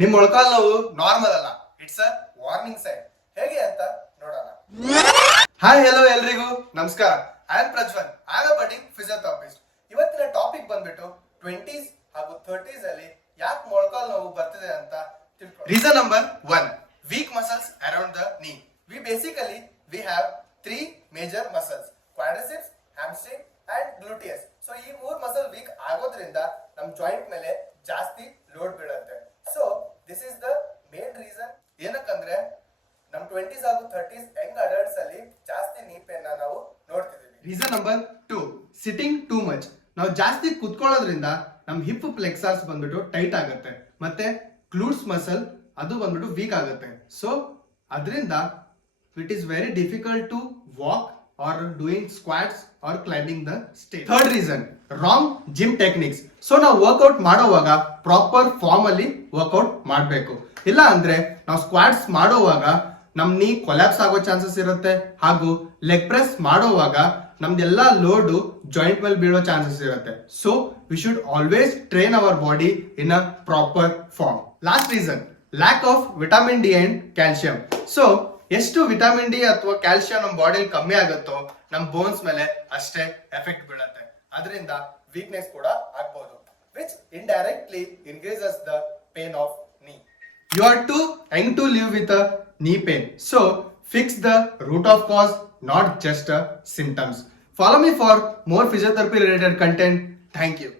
ನಿಮ್ ಮೊಳಕಾಲ್ ನೋವು ನಾರ್ಮಲ್ ಅಲ್ಲ, ಇಟ್ಸ್ ಅ ವಾರ್ನಿಂಗ್ ಸೈನ್. ಹೇಗೆ ಅಂತ ನೋಡೋಣ. ಹಾಯ್ ಹೆಲೋ ಎಲ್ರಿಗೂ ನಮಸ್ಕಾರ. I am Prajwal, I am a budding physiotherapist. ಇವತ್ತಿನ ಟಾಪಿಕ್ ಬಂದ್ಬಿಟ್ಟು 20s ಹಾಗೂ 30s ಅಲ್ಲಿ ಯಾಕೆ ಮೊಳಕಾಲ್ ನೋವು ಬರ್ತಿದೆ ಅಂತ ತಿಳ್ಕೊಳ್ಳಿ. Reason number 1, weak muscles around the knee. We have 3 major muscles: quadriceps, hamstring and gluteus. So ಈ 3 ಮಸಲ್ ವೀಕ್ ಆಗೋದ್ರಿಂದ ನಮ್ ಜಾಯಿಂಟ್ ಮೇಲೆ ಜಾಸ್ತಿ ಲೋಡ್ ಬೀಳುತ್ತೆ. So this is the main reason. ಏನಕ್ಕಂದ್ರೆ ನಮ್ 20s ಹಾಗೂ 30s ಯಂಗ್ ಅಡಲ್ಟ್ಸ್ ಅಲ್ಲಿ ಜಾಸ್ತಿ ನೀ ಪೇನ್ ನಾವು ನೋಡ್ತಿದೀವಿ. Reason number 2, sitting too much. ನಾವು ಜಾಸ್ತಿ ಕುತ್ಕೊಳ್ಳೋದ್ರಿಂದ ನಮ್ ಹಿಪ್ ಫ್ಲೆಕ್ಸರ್ಸ್ ಬಂದ್ಬಿಟ್ಟು ಟೈಟ್ ಆಗುತ್ತೆ, ಮತ್ತೆ ಗ್ಲೂಟ್ಸ್ ಮಸಲ್ ಅದು ಬಂದ್ಬಿಟ್ಟು ವೀಕ್ ಆಗುತ್ತೆ. ಸೊ ಅದರಿಂದ it is very difficult to walk or doing squats or climbing the stairs. Third reason, wrong gym techniques. So ನಾವು ವರ್ಕೌಟ್ ಮಾಡೋವಾಗ ಪ್ರಾಪರ್ ಫಾರ್ಮ್ ಅಲ್ಲಿ ವರ್ಕೌಟ್ ಮಾಡಬೇಕು. ಇಲ್ಲ ಅಂದ್ರೆ ನಾವು ಸ್ಕ್ವಾಟ್ಸ್ ಮಾಡೋವಾಗ ನಮ್ ನೀ ಕೊಲ್ಯಾಪ್ಸ್ ಆಗೋ ಚಾನ್ಸಸ್ ಇರುತ್ತೆ, ಹಾಗೂ ಲೆಗ್ ಪ್ರೆಸ್ ಮಾಡೋವಾಗ ನಮ್ದೆಲ್ಲ ಲೋಡ್ ಜಾಯಿಂಟ್ ಮೇಲೆ ಬೀಳೋ ಚಾನ್ಸಸ್ ಇರುತ್ತೆ. So we should always train our body in a proper form. Last reason, lack of vitamin D and calcium. So ಎಷ್ಟು ವಿಟಮಿನ್ ಡಿ ಅಥವಾ ಕ್ಯಾಲ್ಸಿಯಂ ನಮ್ಮ ಬಾಡಿಯಲ್ಲಿ ಕಮ್ಮಿ ಆಗುತ್ತೋ ನಮ್ಮ ಬೋನ್ಸ್ ಮೇಲೆ ಅಷ್ಟೇ ಎಫೆಕ್ಟ್ ಬೀಳುತ್ತೆ. ಅದರಿಂದ ವೀಕ್ನೆಸ್ ಕೂಡ ಆಗ್ಬಹುದು, which indirectly increases the pain of knee. You are too young to live with a knee pain. So fix the root of cause, not just symptoms. Follow me for more physiotherapy related content. Thank you.